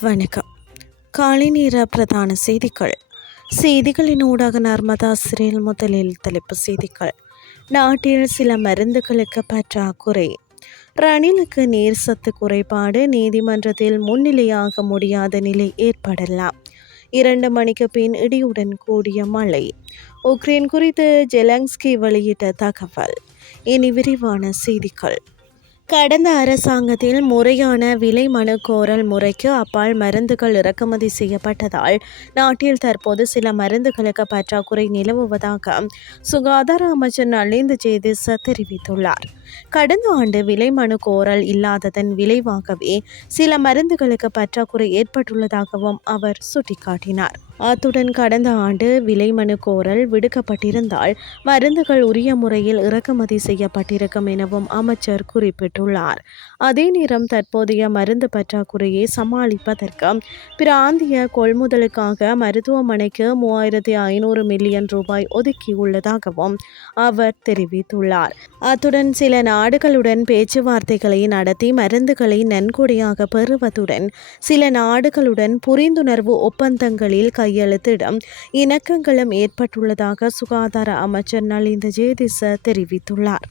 வணக்கம். காலை நேர பிரதான செய்திகள். செய்திகளின் ஊடாக நர்மதா சிறையில் முதலில் தலைப்பு செய்திகள். நாட்டில் சில மருந்துகளுக்கு பற்றாக்குறை. ரணிலுக்கு நீர் சத்து குறைபாடு நீதிமன்றத்தில் முன்னிலையாக முடியாத நிலை ஏற்படலாம். இரண்டு மணிக்கு பின் இடியுடன் கூடிய மழை. உக்ரைன் குறித்து ஜெலங்ஸ்கி வெளியிட்ட தகவல். இனி விரிவான செய்திகள். கடந்த அரசாங்கத்தில் முறையான விலை மனு கோரல் முறைக்கு அப்பால் மருந்துகள் இறக்குமதி செய்யப்பட்டதால் நாட்டில் தற்போது சில மருந்துகளுக்கு பற்றாக்குறை நிலவுவதாக சுகாதார அமைச்சர் நலிந்து ஜேதிச தெரிவித்துள்ளார். கடந்த ஆண்டு விலை மனு கோரல் இல்லாததன் விளைவாகவே சில மருந்துகளுக்கு பற்றாக்குறை ஏற்பட்டுள்ளதாகவும் அவர் சுட்டிக்காட்டினார். அத்துடன் கடந்த ஆண்டு விலை மனு கோரல் விடுக்கப்பட்டிருந்தால் மருந்துகள் உரிய முறையில் இறக்குமதி செய்யப்பட்டிருக்கும் எனவும் அமைச்சர் குறிப்பிட்டுள்ளார். அதே நேரம் தற்போதைய மருந்து பற்றாக்குறையை சமாளிப்பதற்கு பிராந்திய கொள்முதலுக்காக மருத்துவமனைக்கு மூவாயிரத்தி ஐநூறு மில்லியன் ரூபாய் ஒதுக்கியுள்ளதாகவும் அவர் தெரிவித்துள்ளார். அத்துடன் சில நாடுகளுடன் பேச்சுவார்த்தைகளை நடத்தி மருந்துகளை நன்கொடையாக பெறுவதுடன் சில நாடுகளுடன் புரிந்துணர்வு ஒப்பந்தங்களில் கையெழுத்திடும் இணக்கங்களும் ஏற்பட்டுள்ளதாக சுகாதார அமைச்சர் நலிந்த ஜேதிச தெரிவித்துள்ளார்.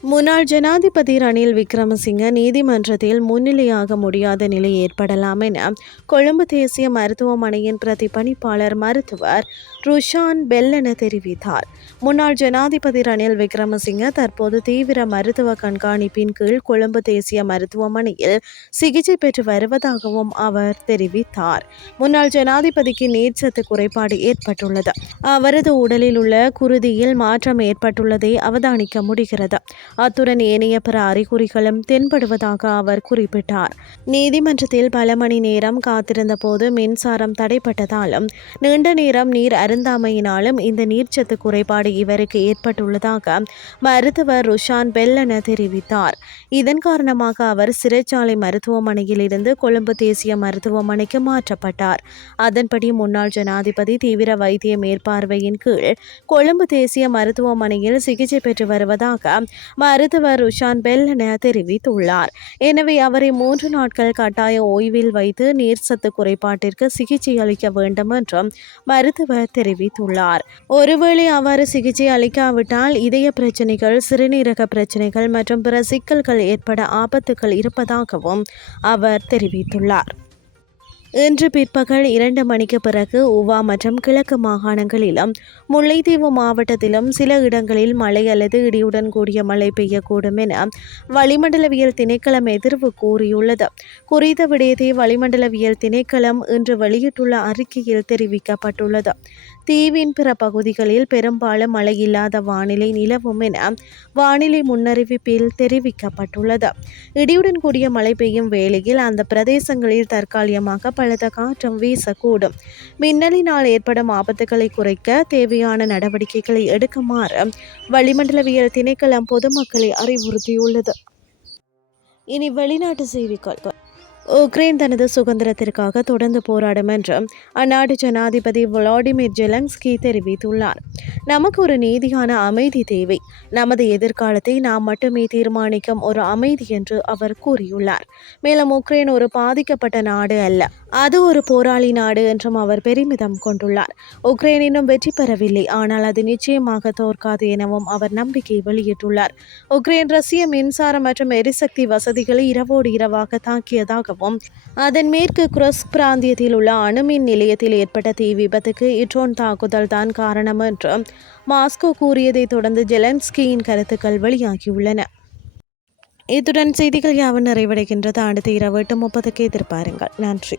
முன்னாள் ஜனாதிபதி ரணில் விக்ரமசிங்க நீதிமன்றத்தில் முன்னிலையாக முடியாத நிலை ஏற்படலாம் என கொழும்பு தேசிய மருத்துவமனையின் பிரதிபலிப்பாளர் மருத்துவர் ருஷான் பெல்லென தெரிவித்தார். முன்னாள் ஜனாதிபதி ரணில் விக்ரமசிங்க தற்போது தீவிர மருத்துவ கண்காணிப்பின் கீழ் கொழும்பு தேசிய மருத்துவமனையில் சிகிச்சை பெற்று வருவதாகவும் அவர் தெரிவித்தார். முன்னாள் ஜனாதிபதிக்கு நீர்ச்சத்து குறைபாடு ஏற்பட்டுள்ளது. அவரது உடலில் உள்ள குருதியில் மாற்றம் ஏற்பட்டுள்ளதை அவதானிக்க முடிகிறது. அத்துடன் ஏனைய பிற அறிகுறிகளும் தென்படுவதாக அவர் குறிப்பிட்டார். நீதிமன்றத்தில் பல மணி நேரம் காத்திருந்த போது மின்சாரம் தடைப்பட்டதாலும் நீண்ட நேரம் நீர் அருந்தாமையினாலும் இந்த நீர்ச்சத்து குறைபாடு இவருக்கு ஏற்பட்டுள்ளதாக மருத்துவர் ருஷான் பெல்லன தெரிவித்தார். இதன் காரணமாக அவர் சிறைச்சாலை மருத்துவமனையில் இருந்து கொழும்பு தேசிய மருத்துவமனைக்கு மாற்றப்பட்டார். அதன்படி முன்னாள் ஜனாதிபதி தீவிர வைத்திய மேற்பார்வையின் கீழ் கொழும்பு தேசிய மருத்துவமனையில் சிகிச்சை பெற்று வருவதாக மருத்துவர் ருஷான் பெல்லன தெரிவித்துள்ளார். எனவே அவரை மூன்று நாட்கள் கட்டாய ஓய்வில் வைத்து நீர்ச்சத்து குறைபாட்டிற்கு சிகிச்சை அளிக்க வேண்டும் என்றும் மருத்துவர் தெரிவித்துள்ளார். ஒருவேளை அவர் சிகிச்சை அளிக்காவிட்டால் இதய பிரச்சனைகள் சிறுநீரக பிரச்சனைகள் மற்றும் பிற சிக்கல்கள் ஏற்பட ஆபத்துகள் இருப்பதாகவும் அவர் தெரிவித்துள்ளார். இன்று பிற்பகல் இரண்டு மணிக்கு பிறகு உவா மற்றும் கிழக்கு மாகாணங்களிலும் முல்லைத்தீவு மாவட்டத்திலும் சில இடங்களில் மழை அல்லது இடியுடன் கூடிய மழை பெய்யக்கூடும் என வளிமண்டலவியல் திணைக்களம் எதிர்வு கூறியுள்ளது. குறித்த விடயத்தை வளிமண்டலவியல் திணைக்களம் இன்று வெளியிட்டுள்ள அறிக்கையில் தெரிவிக்கப்பட்டுள்ளது. தீவின் பிற பகுதிகளில் பெரும்பாலும் மழை இல்லாத வானிலை நிலவும் என வானிலை முன்னறிவிப்பில் தெரிவிக்கப்பட்டுள்ளது. இடியுடன் கூடிய மழை பெய்யும் வேளையில் அந்த பிரதேசங்களில் தற்காலிகமாக பலத்த காற்றம் வீசக்கூடும். மின்னலினால் ஏற்படும் ஆபத்துகளை குறைக்க தேவையான நடவடிக்கைகளை எடுக்குமாறு வளிமண்டலவியல் திணைக்களம் பொதுமக்களை அறிவுறுத்தியுள்ளது. இனி வெளிநாட்டு செய்திகள். உக்ரைன் தனது சுதந்திரத்திற்காக தொடர்ந்து போராடும் என்று அந்நாட்டு ஜனாதிபதி விளாடிமிர் ஜெலன்ஸ்கி தெரிவித்துள்ளார். நமக்கு ஒரு நீதியான அமைதி தேவை. நமது எதிர்காலத்தை நாம் மட்டுமே தீர்மானிக்கும் ஒரு அமைதி என்று அவர் கூறியுள்ளார். மேலும் உக்ரைன் ஒரு பாதிக்கப்பட்ட நாடு அல்ல அது ஒரு போராளி நாடு என்றும் அவர் பெருமிதம் கொண்டுள்ளார். உக்ரைன் இன்னும் வெற்றி பெறவில்லை ஆனால் அது நிச்சயமாக தோற்காது எனவும் அவர் நம்பிக்கை வெளியிட்டுள்ளார். உக்ரைன் ரஷ்ய மின்சாரம் மற்றும் எரிசக்தி வசதிகளை இரவோடு இரவாக தாக்கியதாக உள்ளதாகவும் அதன் மேற்கு குரஸ் பிராந்தியத்தில் உள்ள அணுமின் நிலையத்தில் ஏற்பட்ட தீ விபத்துக்கு இட்ரோன் தாக்குதல் தான் காரணம் என்று மாஸ்கோ கூறியதைத் தொடர்ந்து ஜெலன்ஸ்கியின் கருத்துக்கள் வெளியாகியுள்ளன. இத்துடன் செய்திகள் யாவும் நிறைவடைகின்றது. அடுத்த இரவு எட்டு முப்பதுக்கு எதிர்பாருங்கள். நன்றி.